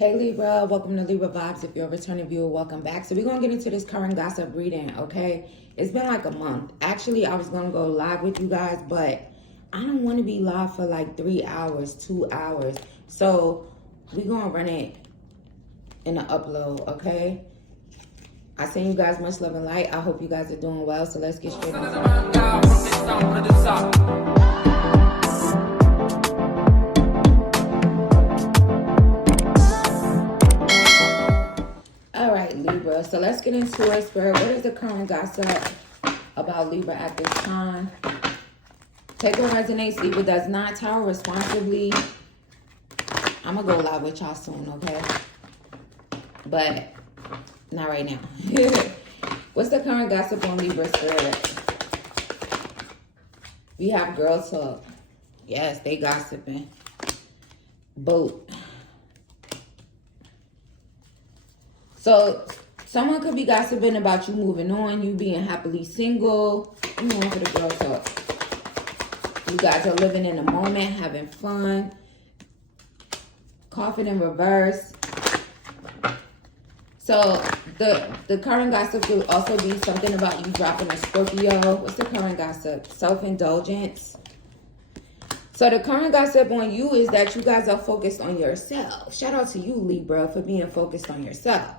Hey Libra, welcome to Libra Vibes. If you're a returning viewer, welcome back. So we're going to get into this current gossip reading, okay? It's been like a month. Actually, I was going to go live with you guys, but I don't want to be live for like 3 hours, 2 hours. So we're going to run it in an upload, okay? I send you guys much love and light. I hope you guys are doing well. So let's get straight into it. All right, Libra. So let's get into it, Spirit. What is the current gossip about Libra at this time? Take what resonates, leave what does not. Tower responsibly. I'm going to go live with y'all soon, okay? But not right now. What's the current gossip on Libra, Spirit? We have girl talk. Yes, they gossiping. Boat. So someone could be gossiping about you moving on, you being happily single. I'm going for the girl talk. You guys are living in the moment, having fun. Coffin in reverse. So the current gossip could also be something about you dropping a Scorpio. What's the current gossip? Self-indulgence. So the current gossip on you is that you guys are focused on yourself. Shout out to you, Libra, for being focused on yourself.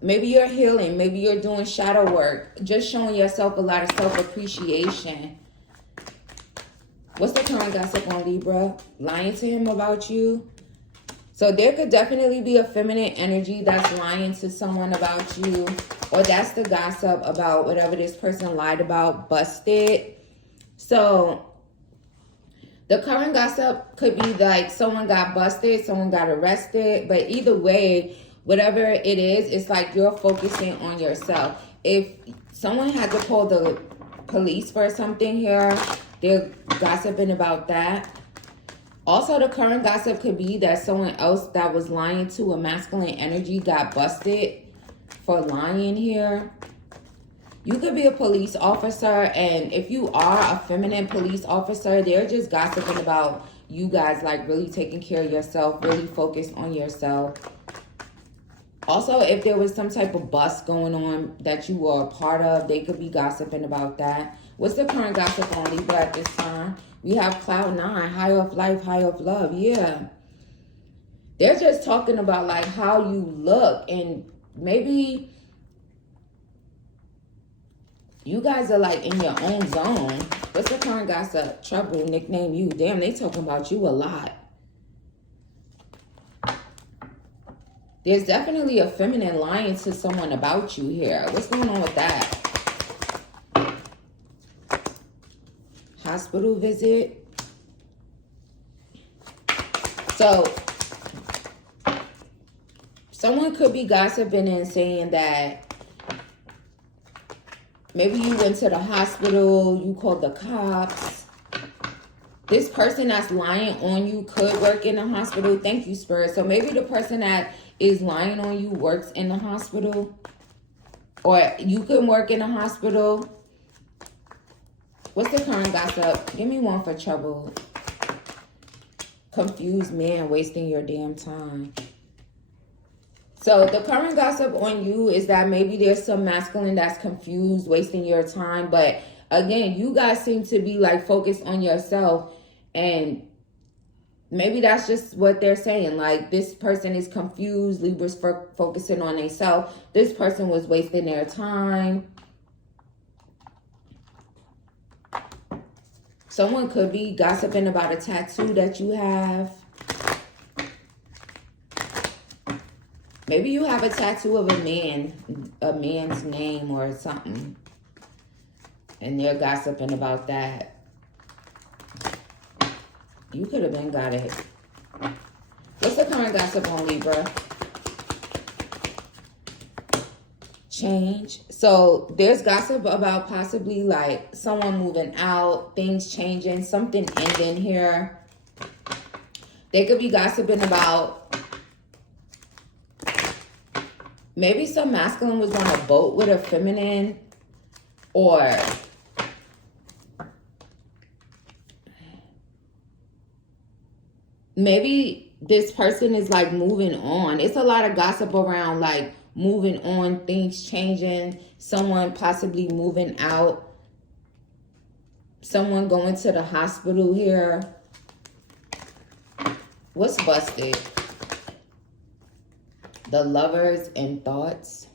Maybe you're healing. Maybe you're doing shadow work. Just showing yourself a lot of self-appreciation. What's the current gossip on Libra? Lying to him about you. So there could definitely be a feminine energy that's lying to someone about you. Or that's the gossip about whatever this person lied about, busted. So the current gossip could be like someone got busted, someone got arrested. But either way, whatever it is, it's like you're focusing on yourself. If someone had to call the police for something here, they're gossiping about that. Also, the current gossip could be that someone else that was lying to a masculine energy got busted for lying here. You could be a police officer, and if you are a feminine police officer, they're just gossiping about you guys, like really taking care of yourself, really focused on yourself. Also, if there was some type of bust going on that you were a part of, they could be gossiping about that. What's the current gossip on Libra at this time? We have Cloud 9, high of life, high of love. Yeah. They're just talking about like how you look, and maybe you guys are like in your own zone. What's the current gossip? Trouble, nickname you. Damn, they talking about you a lot. There's definitely a feminine lying to someone about you here. What's going on with that? Hospital visit. So someone could be gossiping and saying that maybe you went to the hospital, you called the cops. This person that's lying on you could work in the hospital. Thank you, Spirit. So maybe the person that is lying on you works in the hospital, or you could work in the hospital. What's the current gossip? Give me one for trouble. Confused man wasting your damn time. So the current gossip on you is that maybe there's some masculine that's confused, wasting your time. But again, you guys seem to be like focused on yourself, and maybe that's just what they're saying. Like, this person is confused. Libra's focusing on themselves. This person was wasting their time. Someone could be gossiping about a tattoo that you have. Maybe you have a tattoo of a man's name or something, and they're gossiping about that. You could have been got it. What's the current gossip on Libra? Change. So there's gossip about possibly like someone moving out, things changing, something ending here. They could be gossiping about maybe some masculine was on a boat with a feminine, or maybe this person is like moving on. It's a lot of gossip around like moving on, things changing, someone possibly moving out, someone going to the hospital here. What's busted? The Lovers and Thoughts.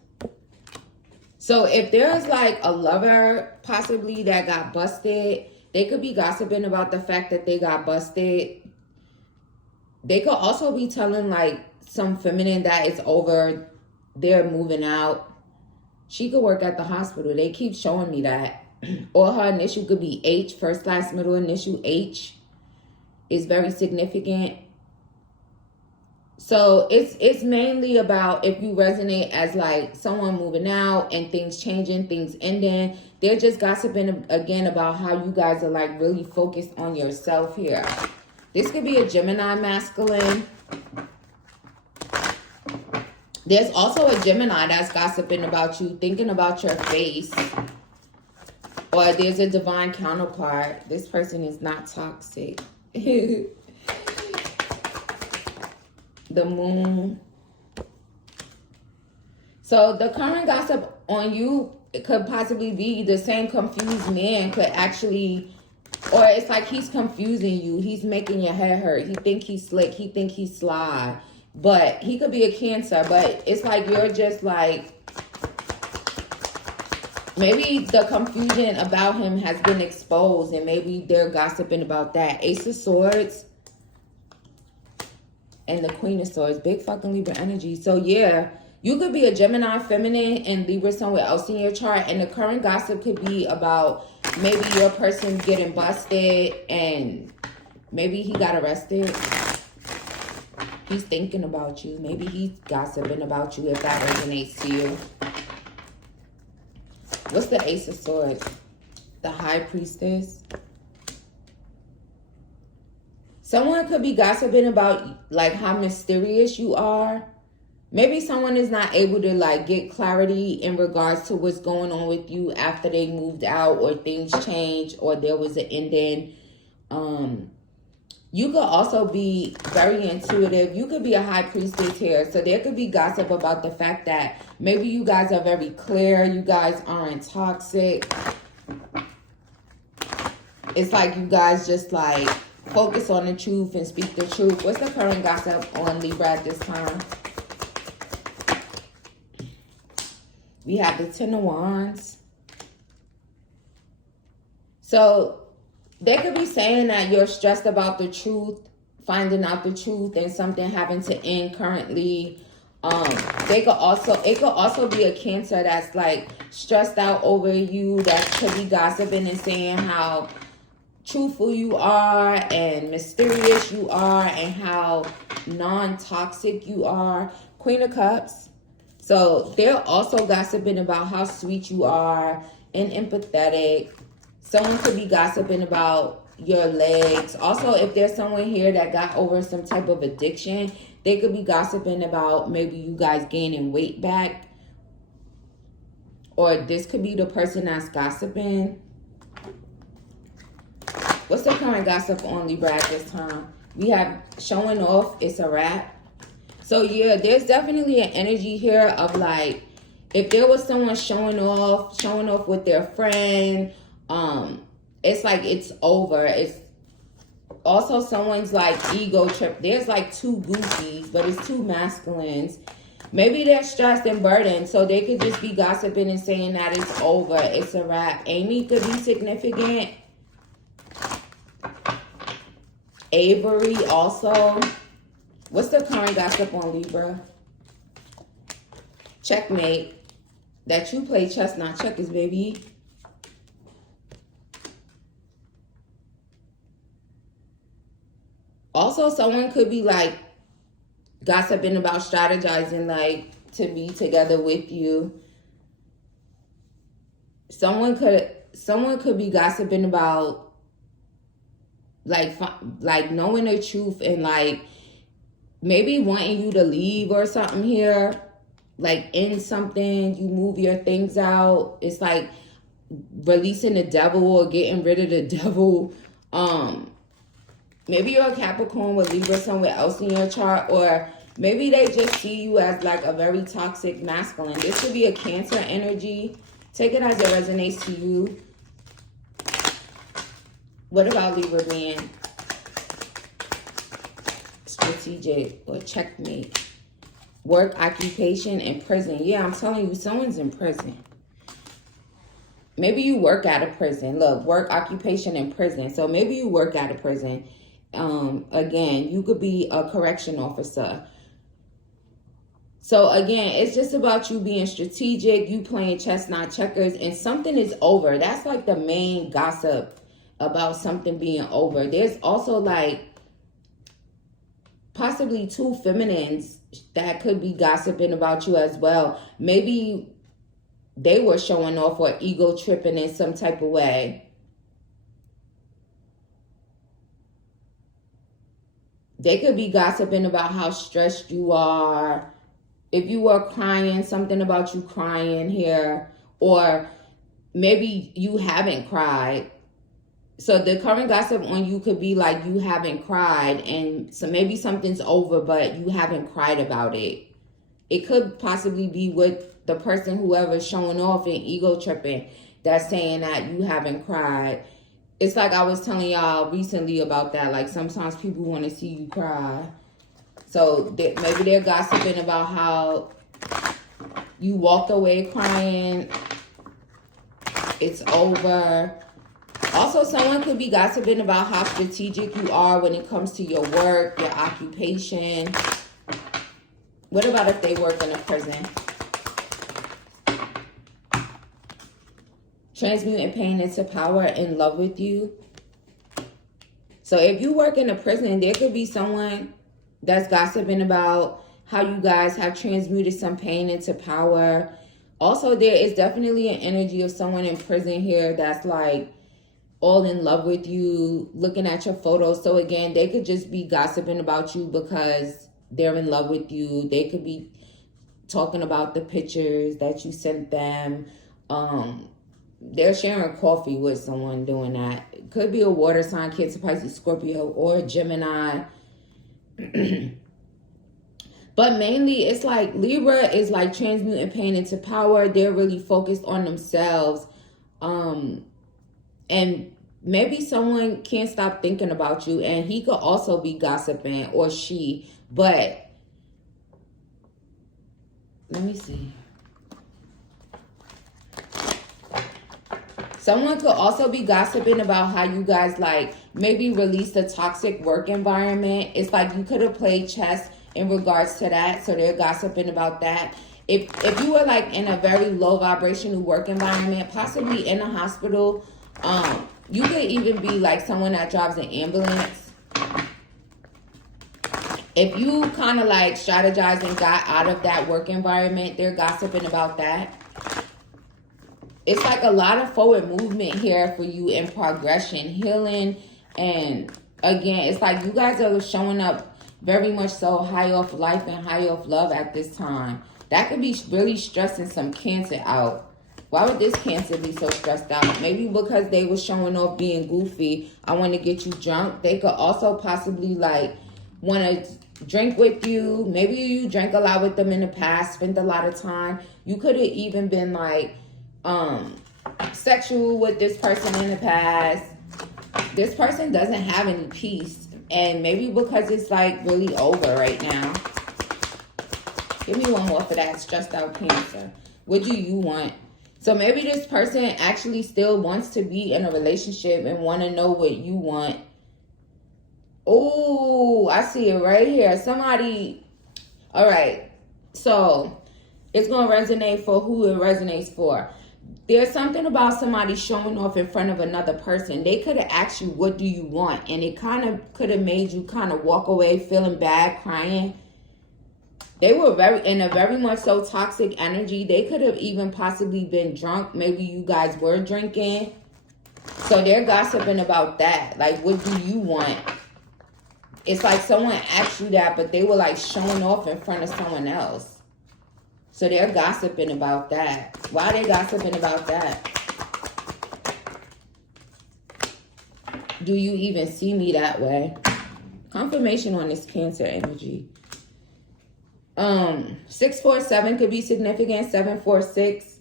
So if there's like a lover possibly that got busted, they could be gossiping about the fact that they got busted. They could also be telling like some feminine that it's over, they're moving out. She could work at the hospital. They keep showing me that. Or her initial could be H, first last middle initial H is very significant. So it's mainly about if you resonate as like someone moving out and things changing, things ending. They're just gossiping again about how you guys are like really focused on yourself here. This could be a Gemini masculine. There's also a Gemini that's gossiping about you, thinking about your face. Or there's a divine counterpart. This person is not toxic. The Moon. So the current gossip on you, it could possibly be the same confused man could actually, or it's like he's confusing you. He's making your head hurt. He think he's slick. He think he's sly. But he could be a Cancer. But it's like you're just like, maybe the confusion about him has been exposed and maybe they're gossiping about that. Ace of Swords. And the Queen of Swords, big fucking Libra energy. So yeah, you could be a Gemini feminine and Libra somewhere else in your chart. And the current gossip could be about maybe your person getting busted and maybe he got arrested. He's thinking about you. Maybe he's gossiping about you if that resonates to you. What's the Ace of Swords? The High Priestess. Someone could be gossiping about like how mysterious you are. Maybe someone is not able to like get clarity in regards to what's going on with you after they moved out or things changed or there was an ending. You could also be very intuitive. You could be a High Priestess here. So there could be gossip about the fact that maybe you guys are very clear. You guys aren't toxic. It's like you guys just like focus on the truth and speak the truth. What's the current gossip on Libra at this time? We have the Ten of Wands. So they could be saying that you're stressed about the truth, finding out the truth, and something having to end currently. It could also be a Cancer that's like stressed out over you, that could be gossiping and saying how truthful you are and mysterious you are and how non-toxic you are. Queen of Cups. So they're also gossiping about how sweet you are and empathetic. Someone could be gossiping about your legs. Also, if there's someone here that got over some type of addiction, they could be gossiping about maybe you guys gaining weight back. Or this could be the person that's gossiping. What's the current gossip on Libra at this time? We have showing off. It's a wrap. So yeah, there's definitely an energy here of like, if there was someone showing off with their friend, it's like it's over. It's also someone's like ego trip. There's like two goofies, but it's two masculines. Maybe they're stressed and burdened, so they could just be gossiping and saying that it's over. It's a wrap. Amy could be significant. Avery also. What's the current gossip on Libra? Checkmate. That you play chess, not checkers, baby. Also, someone could be like gossiping about strategizing, like to be together with you. Someone could be gossiping about like knowing the truth and like maybe wanting you to leave or something here. Like in something, you move your things out. It's like releasing the devil or getting rid of the devil. Maybe you're a Capricorn with Libra somewhere else in your chart, or maybe they just see you as like a very toxic masculine. This could be a Cancer energy. Take it as it resonates to you. What about Libra being strategic or checkmate? Work, occupation, and prison. Yeah, I'm telling you, someone's in prison. Maybe you work at a prison. Look, work, occupation, and prison. So maybe you work at a prison. Again, you could be a correction officer. So again, it's just about you being strategic, you playing chess, not checkers, and something is over. That's like the main gossip about something being over. There's also like possibly two feminines that could be gossiping about you as well. Maybe they were showing off or ego tripping in some type of way. They could be gossiping about how stressed you are. If you were crying, something about you crying here. Or maybe you haven't cried. So the current gossip on you could be like you haven't cried. And so maybe something's over, but you haven't cried about it. It could possibly be with the person, whoever's showing off and ego tripping, that's saying that you haven't cried. It's like I was telling y'all recently about that. Like sometimes people want to see you cry. So maybe they're gossiping about how you walked away crying. It's over. Also, someone could be gossiping about how strategic you are when it comes to your work, your occupation. What about if they work in a prison? Transmuting pain into power, in love with you. So if you work in a prison, there could be someone that's gossiping about how you guys have transmuted some pain into power. Also, there is definitely an energy of someone in prison here that's like all in love with you, looking at your photos. So again, they could just be gossiping about you because they're in love with you. They could be talking about the pictures that you sent them. They're sharing coffee with someone doing that. It could be a water sign, Cancer, Pisces, Scorpio, or a Gemini. But mainly, it's like Libra is like transmuting pain into power. They're really focused on themselves. And maybe someone can't stop thinking about you. And he could also be gossiping, or she. But let me see. Someone could also be gossiping about how you guys like maybe released a toxic work environment. It's like you could have played chess in regards to that. So they're gossiping about that. If you were like in a very low vibrational work environment, possibly in a hospital, you could even be like someone that drives an ambulance. If you kind of like strategized and got out of that work environment, they're gossiping about that. It's like a lot of forward movement here for you in progression, healing. And again, it's like you guys are showing up very much so high off life and high off love at this time. That could be really stressing some Cancer out. Why would this Cancer be so stressed out? Maybe because they were showing off being goofy. I want to get you drunk. They could also possibly like want to drink with you. Maybe you drank a lot with them in the past, spent a lot of time. You could have even been like sexual with this person in the past. This person doesn't have any peace, and maybe because it's like really over right now. Give me one more for that stressed out Cancer. What do you want? So maybe this person actually still wants to be in a relationship and want to know what you want. Oh, I see it right here. Somebody, all right, so it's going to resonate for who it resonates for. There's something about somebody showing off in front of another person. They could have asked you, what do you want? And it kind of could have made you kind of walk away feeling bad, crying. They were in a very much so toxic energy. They could have even possibly been drunk. Maybe you guys were drinking. So they're gossiping about that. Like, what do you want? It's like someone asked you that, but they were like showing off in front of someone else. So they're gossiping about that. Why are they gossiping about that? Do you even see me that way? Confirmation on this Cancer energy. 647 could be significant. 746.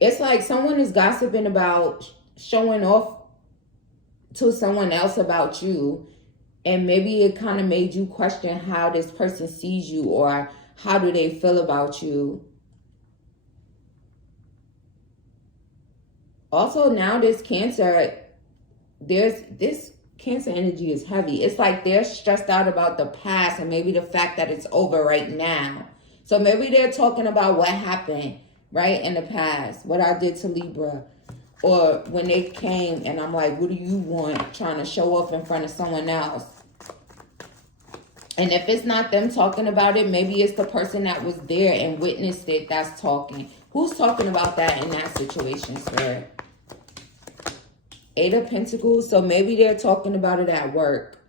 It's like someone is gossiping about, showing off to someone else about you. And maybe it kind of made you question how this person sees you or how do they feel about you. Also, now this Cancer, this Cancer energy is heavy. It's like they're stressed out about the past and maybe the fact that it's over right now. So maybe they're talking about what happened, right, in the past, what I did to Libra. Or when they came and I'm like, what do you want? Trying to show off in front of someone else. And if it's not them talking about it, maybe it's the person that was there and witnessed it that's talking. Who's talking about that in that situation, Spirit? 8 of Pentacles. So maybe they're talking about it at work.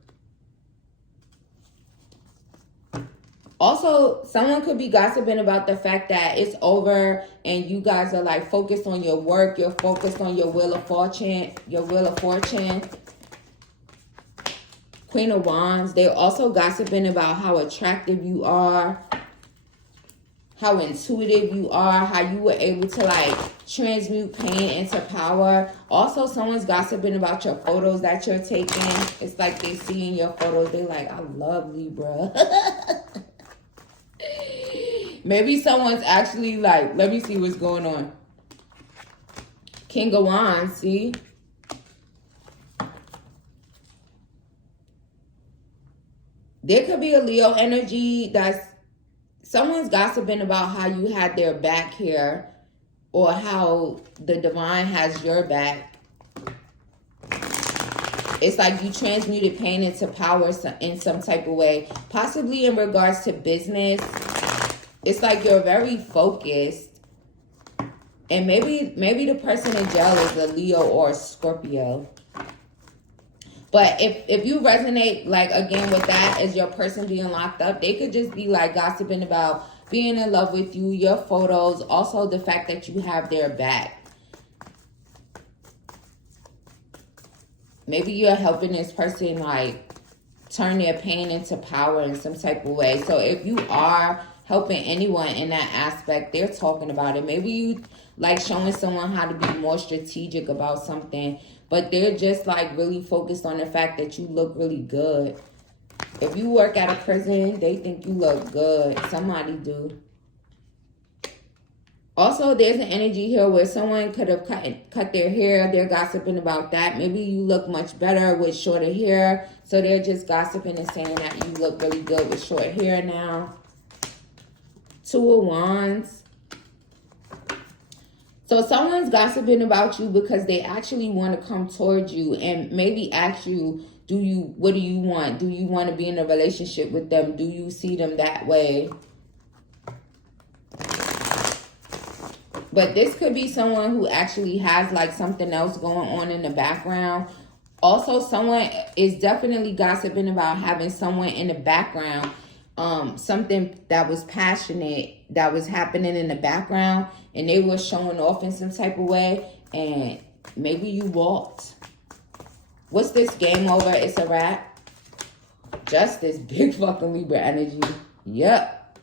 Also, someone could be gossiping about the fact that it's over and you guys are like focused on your work. You're focused on your wheel of fortune. Queen of Wands. They're also gossiping about how attractive you are, how intuitive you are, how you were able to like transmute pain into power. Also, someone's gossiping about your photos that you're taking. It's like they see in your photos, they're like, I love Libra. Maybe someone's actually like, let me see what's going on. King of Wands, see? There could be a Leo energy that's someone's gossiping about how you had their back here or how the divine has your back. It's like you transmuted pain into power in some type of way, possibly in regards to business. It's like you're very focused. And maybe the person in jail is a Leo or a Scorpio. But if you resonate, like, again, with that as your person being locked up, they could just be, like, gossiping about being in love with you, your photos, also the fact that you have their back. Maybe you're helping this person, like, turn their pain into power in some type of way. So if you are helping anyone in that aspect, they're talking about it. Maybe you, like, showing someone how to be more strategic about something. But they're just like really focused on the fact that you look really good. If you work at a prison, they think you look good. Somebody do. Also, there's an energy here where someone could have cut their hair. They're gossiping about that. Maybe you look much better with shorter hair. So they're just gossiping and saying that you look really good with short hair now. 2 of Wands. So someone's gossiping about you because they actually want to come towards you and maybe ask you, what do you want? Do you want to be in a relationship with them? Do you see them that way? But this could be someone who actually has like something else going on in the background. Also, someone is definitely gossiping about having someone in the background. Something that was passionate that was happening in the background and they were showing off in some type of way and maybe you walked. What's this? Game over. It's a wrap. Justice. Big fucking Libra energy. Yep.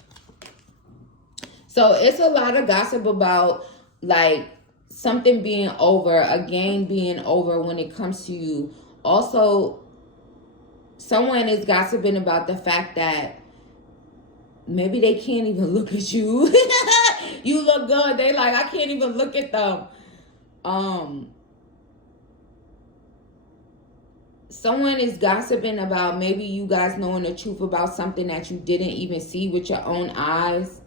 So it's a lot of gossip about like something being over, a game being over when it comes to you. Also, someone is gossiping about the fact that maybe they can't even look at you. You look good. They like, I can't even look at them. Someone is gossiping about maybe you guys knowing the truth about something that you didn't even see with your own eyes.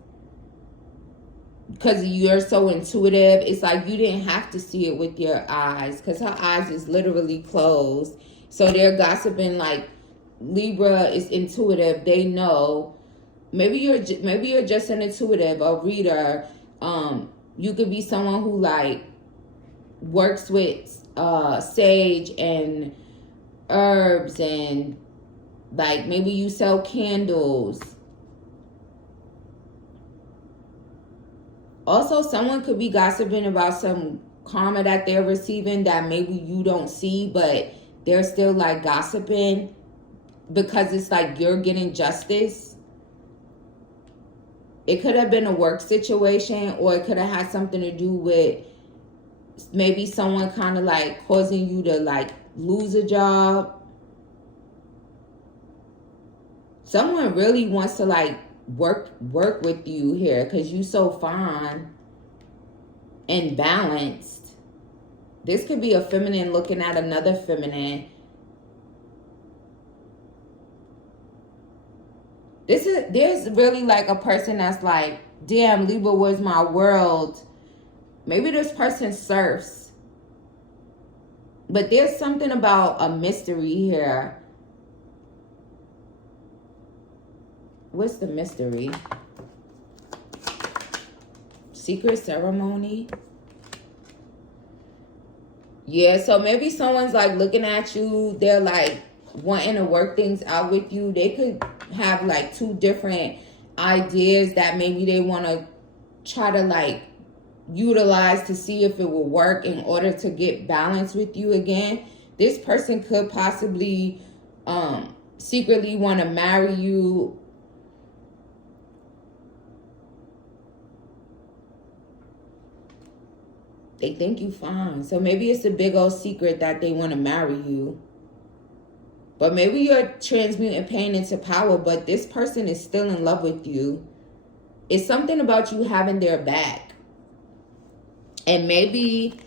Because you're so intuitive. It's like you didn't have to see it with your eyes. Because her eyes is literally closed. So they're gossiping like Libra is intuitive. They know. Maybe you're just an intuitive, a reader. You could be someone who like works with sage and herbs and like maybe you sell candles. Also, someone could be gossiping about some karma that they're receiving that maybe you don't see, but they're still like gossiping because it's like you're getting justice. It could have been a work situation, or it could have had something to do with maybe someone kind of like causing you to like lose a job. Someone really wants to like work with you here because you so fine and balanced. This could be a feminine looking at another feminine. There's really like a person that's like, damn, Libra, where's my world? Maybe this person surfs. But there's something about a mystery here. What's the mystery? Secret ceremony? Yeah, so maybe someone's like looking at you. They're like wanting to work things out with you. They could have like two different ideas that maybe they want to try to like utilize to see if it will work in order to get balance with you again. This person could possibly secretly want to marry you. They think you fine. So maybe it's a big old secret that they want to marry you. But maybe you're transmuting pain into power, but this person is still in love with you. It's something about you having their back. And maybe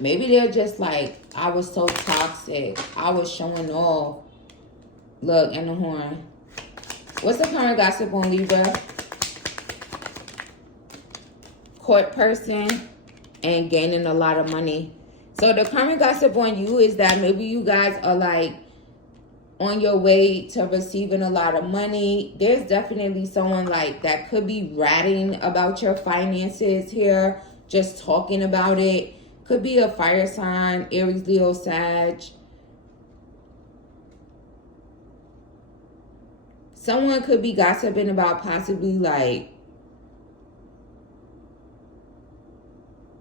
they're just like, I was so toxic. I was showing off. Look, and the horn. What's the current gossip on Libra? Court person and gaining a lot of money. So the current gossip on you is that maybe you guys are like on your way to receiving a lot of money. There's definitely someone like that could be ratting about your finances here, just talking about it. Could be a fire sign, Aries, Leo, Sag. Someone could be gossiping about possibly like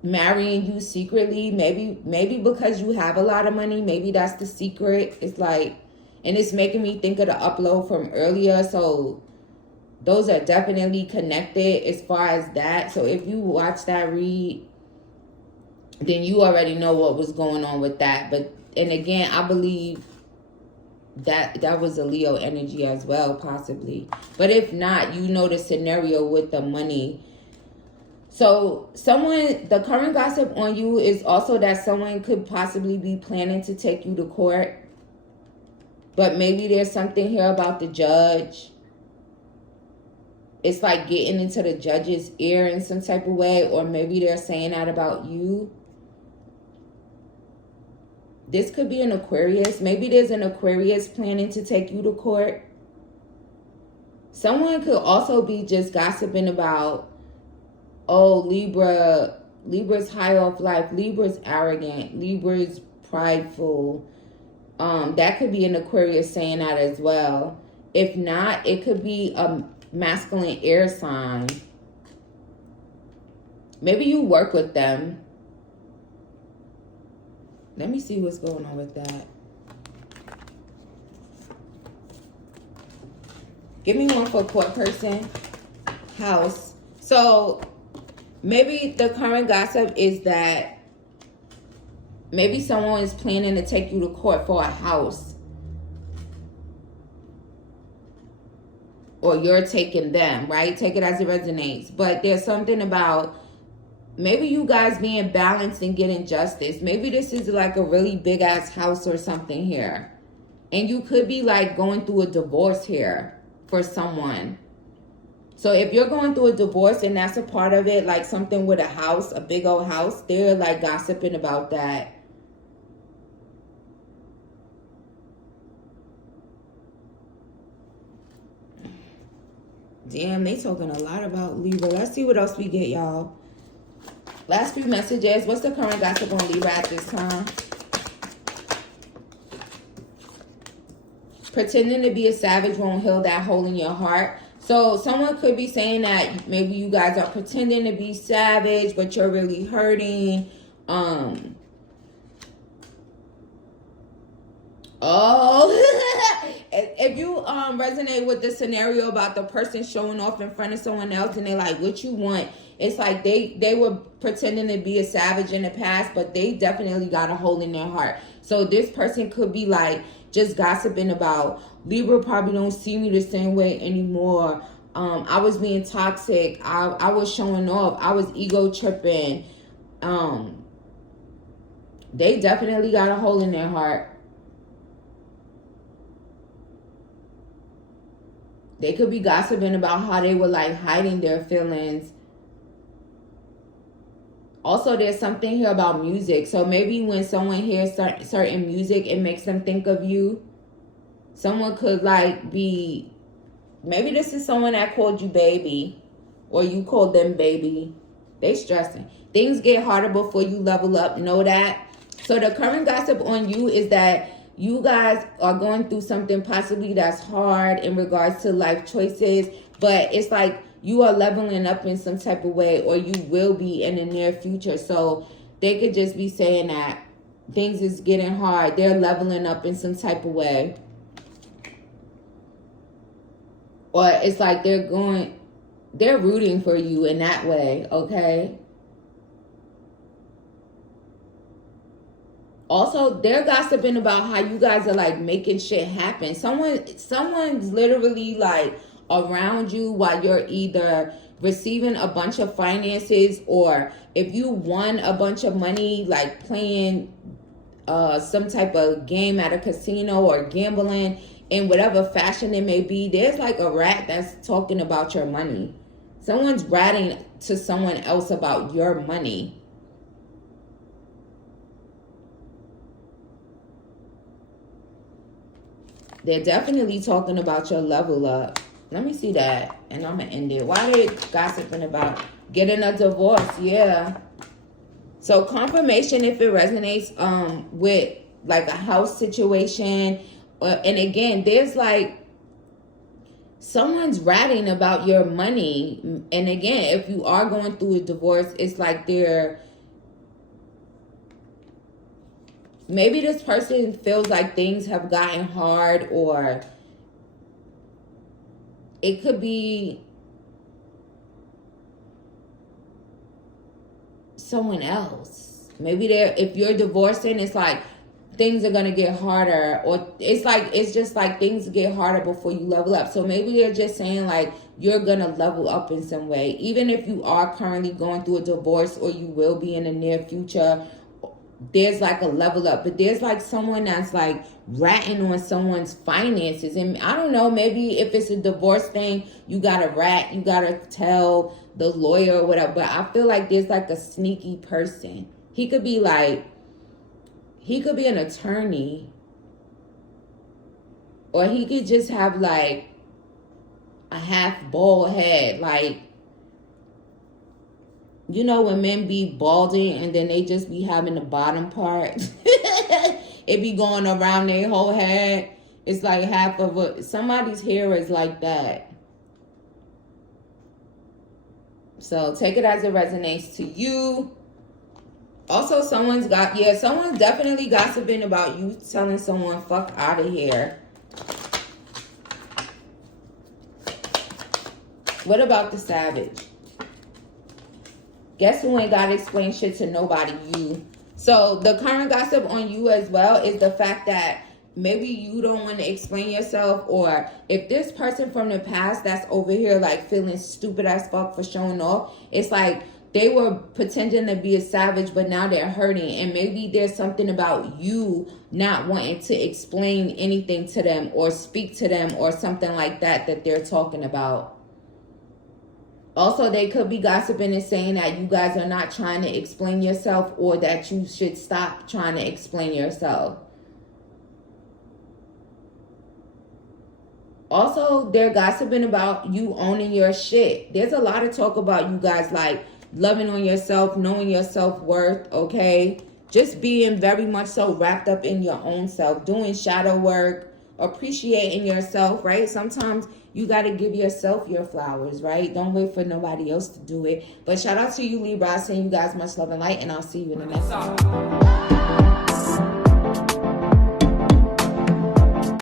marrying you secretly. Maybe because you have a lot of money. Maybe that's the secret. It's like, and it's making me think of the upload from earlier. So those are definitely connected as far as that. So if you watch that read, then you already know what was going on with that. But, and again, I believe that was a Leo energy as well, possibly. But if not, you know the scenario with the money. So the current gossip on you is also that someone could possibly be planning to take you to court. But maybe there's something here about the judge. It's like getting into the judge's ear in some type of way. Or maybe they're saying that about you. This could be an Aquarius. Maybe there's an Aquarius planning to take you to court. Someone could also be just gossiping about, oh, Libra's high off life. Libra's arrogant. Libra's prideful. That could be an Aquarius saying that as well. If not, it could be a masculine air sign. Maybe you work with them. Let me see what's going on with that. Give me one for court person. House. So maybe the current gossip is that maybe someone is planning to take you to court for a house. Or you're taking them, right? Take it as it resonates. But there's something about maybe you guys being balanced and getting justice. Maybe this is like a really big ass house or something here. And you could be like going through a divorce here for someone. So if you're going through a divorce and that's a part of it, like something with a house, a big old house, they're like gossiping about that. Damn, they talking a lot about Libra. Let's see what else we get, y'all. Last few messages. What's the current gossip on Libra at this time? Pretending to be a savage won't heal that hole in your heart. So someone could be saying that maybe you guys are pretending to be savage, but you're really hurting. If you resonate with the scenario about the person showing off in front of someone else and they're like, what you want? It's like they were pretending to be a savage in the past, but they definitely got a hole in their heart. So this person could be like just gossiping about, Libra probably don't see me the same way anymore. I was being toxic. I was showing off. I was ego tripping. They definitely got a hole in their heart. They could be gossiping about how they were like hiding their feelings. Also, there's something here about music. So maybe when someone hears certain music, it makes them think of you. Someone could like be, maybe this is someone that called you baby, or you called them baby. They stressing. Things get harder before you level up. Know that. So the current gossip on you is that you guys are going through something possibly that's hard in regards to life choices, but it's like you are leveling up in some type of way, or you will be in the near future. So they could just be saying that things is getting hard. They're leveling up in some type of way. Or it's like they're rooting for you in that way, okay? Also, they're gossiping about how you guys are like making shit happen. Someone's literally like around you while you're either receiving a bunch of finances, or if you won a bunch of money like playing some type of game at a casino or gambling in whatever fashion it may be. There's like a rat that's talking about your money. Someone's ratting to someone else about your money. They're definitely talking about your level up. Let me see that. And I'm going to end it. Why are they gossiping about getting a divorce? Yeah. So confirmation if it resonates with like a house situation. And again, there's like someone's ratting about your money. And again, if you are going through a divorce, it's like maybe this person feels like things have gotten hard, or it could be someone else. Maybe if you're divorcing, it's like things are going to get harder, or it's just like things get harder before you level up. So maybe they're just saying like you're going to level up in some way. Even if you are currently going through a divorce, or you will be in the near future, there's like a level up. But there's like someone that's like ratting on someone's finances. And I don't know, maybe if it's a divorce thing, you gotta rat, you gotta tell the lawyer or whatever. But I feel like there's like a sneaky person. He could be an attorney, or he could just have like a half bald head. Like, you know when men be balding and then they just be having the bottom part? It be going around their whole head. It's like half of somebody's hair is like that. So take it as it resonates to you. Also, someone's definitely gossiping about you, telling someone, fuck out of here. What about the savage? Guess who ain't got to explain shit to nobody? You. So the current gossip on you as well is the fact that maybe you don't want to explain yourself, or if this person from the past that's over here like feeling stupid as fuck for showing off, it's like they were pretending to be a savage, but now they're hurting. And maybe there's something about you not wanting to explain anything to them or speak to them or something like that they're talking about. Also, they could be gossiping and saying that you guys are not trying to explain yourself, or that you should stop trying to explain yourself. Also, they're gossiping about you owning your shit. There's a lot of talk about you guys like loving on yourself, knowing your self-worth, okay? Just being very much so wrapped up in your own self, doing shadow work, appreciating yourself, right? Sometimes You got to give yourself your flowers, right? Don't wait for nobody else to do it. But shout out to you, Libra. I send you guys much love and light, and I'll see you in the next one.